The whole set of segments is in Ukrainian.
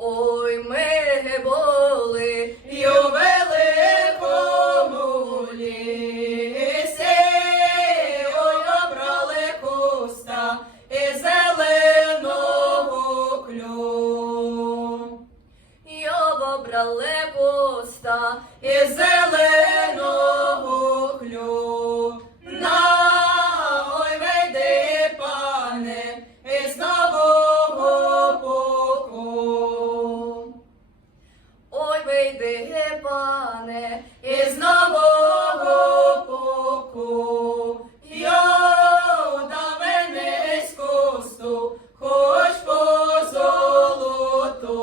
Ой, ми були І у великому лісі ой, обрали куста і зеленого клю. його обрали куста І зеленого Ой, вийди, пане, Із нового поку Йода мене з кусту, хоч по золоту.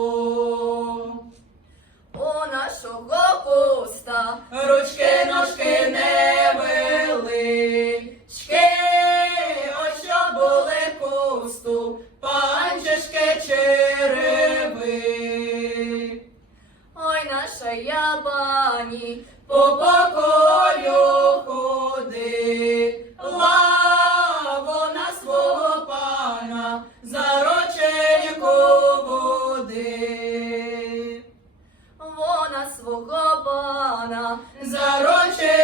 у нашого пуста. Ручки ножки невеличкі, ось що були кусту, край ябані по покою ходи, лаво на свого пана, за роченьку води, вона свого пана, за роченьку